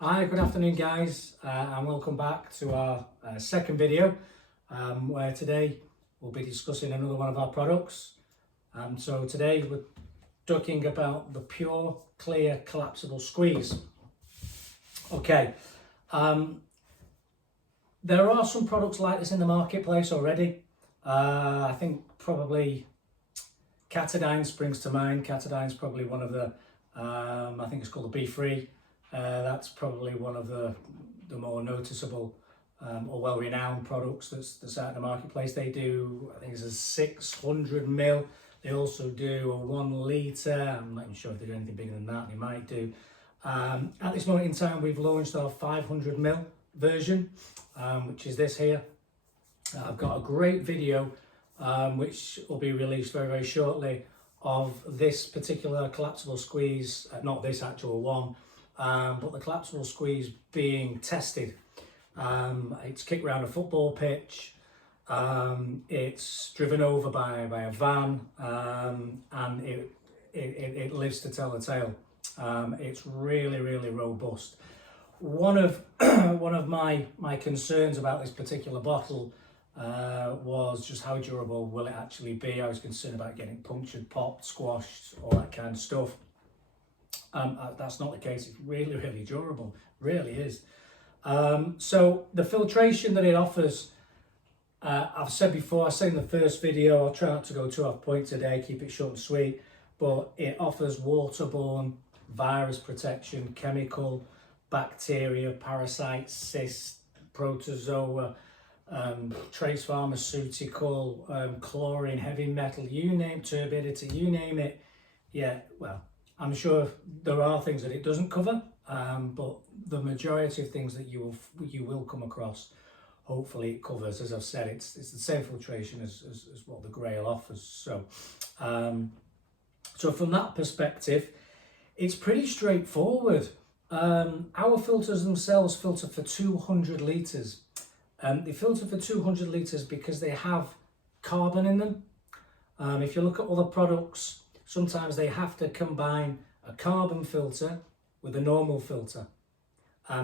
Hi, good afternoon guys, and welcome back to our second video where today we'll be discussing another one of our products. So today we're talking about the Pure Clear Collapsible Squeeze. Okay, there are some products like this in the marketplace already. I think probably Katadyn springs to mind. Katadyn's probably one of the, I think it's called the B3. That's probably one of the more noticeable or well-renowned products that's out in the marketplace. They do, I think it's a 600 ml. They also do a 1 litre. I'm not even sure if they do anything bigger than that. They might do. At this moment in time, we've launched our 500 ml version, which is this here. I've got a great video which will be released very, very shortly of this particular collapsible squeeze, not this actual one, but the collapsible squeeze being tested. It's kicked around a football pitch, it's driven over by a van, and it lives to tell the tale. It's really, really robust. One of my concerns about this particular bottle was just how durable will it actually be. I was concerned about getting punctured, popped, squashed, all that kind of stuff. That's not the case. It's really, really durable, really is. So the filtration that it offers, I've said before, I said in the first video, I'll try not to go too off point today, keep it short and sweet, but it offers waterborne, virus protection, chemical, bacteria, parasites, cysts, protozoa, trace pharmaceutical, chlorine, heavy metal, you name, turbidity, you name it. Yeah, well, I'm sure there are things that it doesn't cover, but the majority of things that you will come across, hopefully it covers. As I've said, it's the same filtration as what the Grail offers. So, so from that perspective, it's pretty straightforward. Our filters themselves filter for 200 litres. They filter for 200 litres because they have carbon in them. If you look at other products, sometimes they have to combine a carbon filter with a normal filter.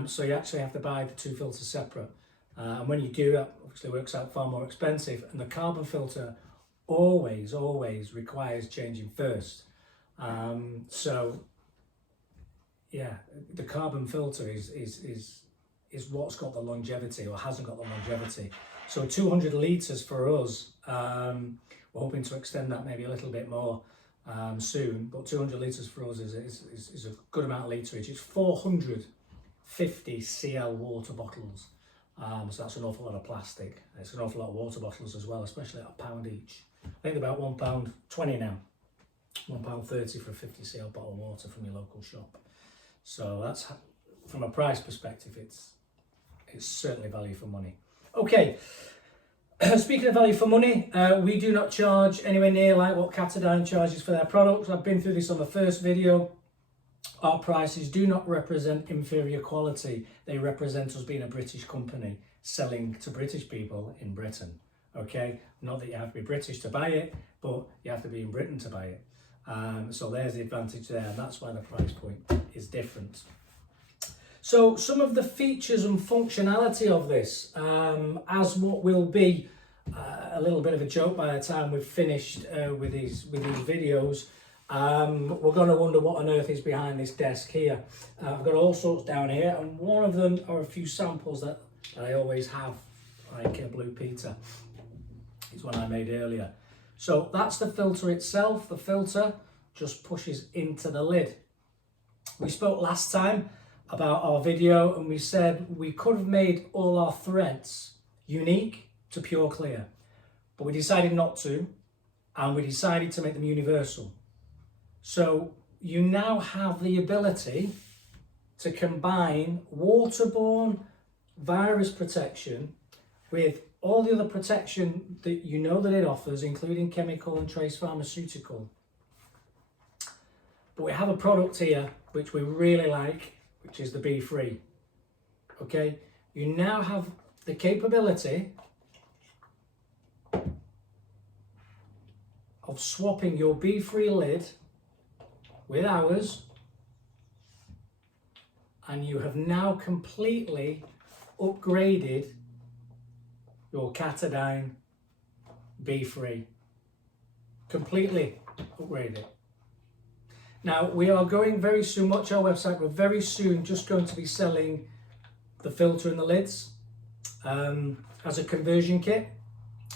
So you actually have to buy the two filters separate. And when you do that, obviously it works out far more expensive. And the carbon filter always requires changing first. So yeah, the carbon filter is what's got the longevity or hasn't got the longevity. So 200 litres for us, we're hoping to extend that maybe a little bit more soon, but 200 litres for us is a good amount of literage. It's 450 cl water bottles, so that's an awful lot of plastic. It's an awful lot of water bottles as well, especially at £1 each. I think they're about £1.20 now, £1.30 for a 50 cl bottle of water from your local shop. So that's, from a price perspective, it's certainly value for money. Okay. Speaking of value for money, we do not charge anywhere near like what Katadyn charges for their products. I've been through this on the first video. Our prices do not represent inferior quality. They represent us being a British company selling to British people in Britain. Okay, not that you have to be British to buy it, but you have to be in Britain to buy it. So there's the advantage there, and that's why the price point is different. So some of the features and functionality of this, as what will be a little bit of a joke by the time we've finished with these videos, we're going to wonder what on earth is behind this desk here. I've got all sorts down here, and one of them are a few samples that I always have, like a Blue Peter. It's one I made earlier. So that's the filter itself. The filter just pushes into the lid. We spoke last time about our video, and we said we could have made all our threads unique to Pure Clear, but we decided not to, and we decided to make them universal. So you now have the ability to combine waterborne virus protection with all the other protection that you know that it offers, including chemical and trace pharmaceutical. But we have a product here which we really like, which is the B3. Okay, you now have the capability of swapping your B3 lid with ours, and you have now completely upgraded your Katadyn B3. Completely upgraded. Now we are going very soon, watch our website, we're very soon just going to be selling the filter and the lids as a conversion kit.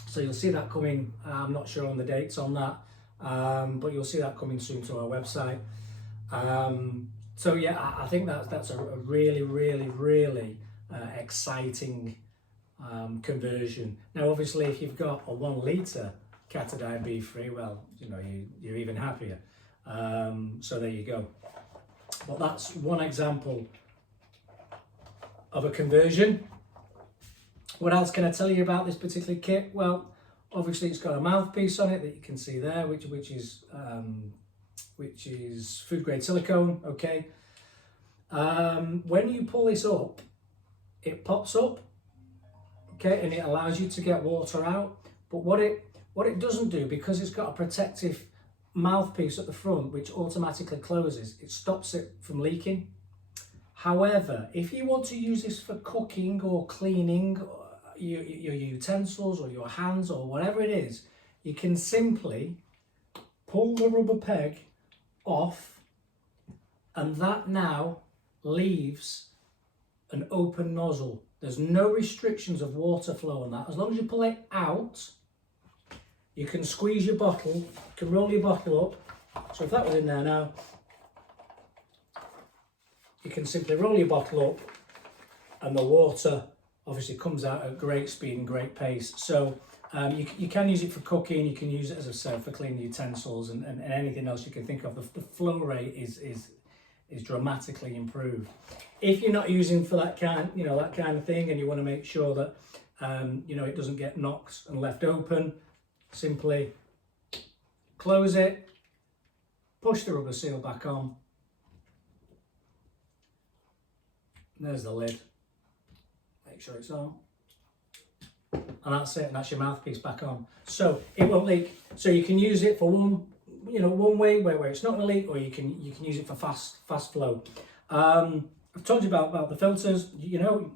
So you'll see that coming, I'm not sure on the dates on that, but you'll see that coming soon to our website. So yeah, I think that's a really, really, really exciting conversion. Now obviously if you've got a 1 litre Katadyn B3, well, you know, you're even happier. So there you go. But that's one example of a conversion. What else can I tell you about this particular kit? Well, obviously it's got a mouthpiece on it that you can see there, which is food grade silicone. Okay. When you pull this up, it pops up. Okay, and it allows you to get water out. But what it doesn't do, because it's got a protective mouthpiece at the front which automatically closes, it stops it from leaking. However, if you want to use this for cooking or cleaning your utensils or your hands or whatever it is, you can simply pull the rubber peg off, and that now leaves an open nozzle. There's no restrictions of water flow on that. As long as you pull it out, you can squeeze your bottle, you can roll your bottle up. So if that was in there now, you can simply roll your bottle up and the water obviously comes out at great speed and great pace. So you can use it for cooking, you can use it, as I said, for cleaning utensils and anything else you can think of. The flow rate is dramatically improved. If you're not using for that kind of thing, and you want to make sure that it doesn't get knocked and left open, simply close it, push the rubber seal back on. There's the lid. Make sure it's on. And that's it, and that's your mouthpiece back on. So it won't leak. So you can use it for one way where it's not going to leak, or you can use it for fast flow. I've told you about the filters. You know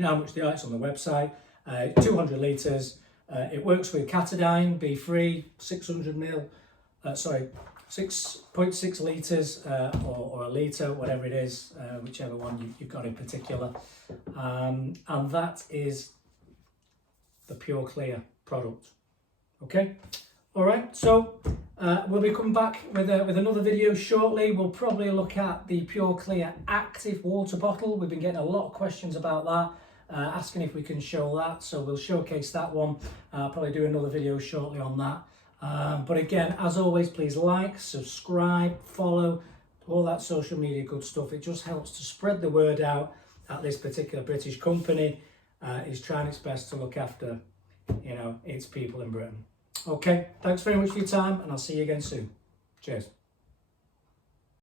how much they are. It's on the website. 200 litres. It works with Katadyn B3, 600 ml. 6.6 litres or a litre, whatever it is, whichever one you've got in particular. And that is the Pure Clear product. Okay, all right. So we'll be coming back with another video shortly. We'll probably look at the Pure Clear active water bottle. We've been getting a lot of questions about that, asking if we can show that. So we'll showcase that one. Probably do another video shortly on that. But again, as always, please like, subscribe, follow, all that social media good stuff. It just helps to spread the word out that this particular British company is trying its best to look after, its people in Britain. Okay, thanks very much for your time, and I'll see you again soon. Cheers.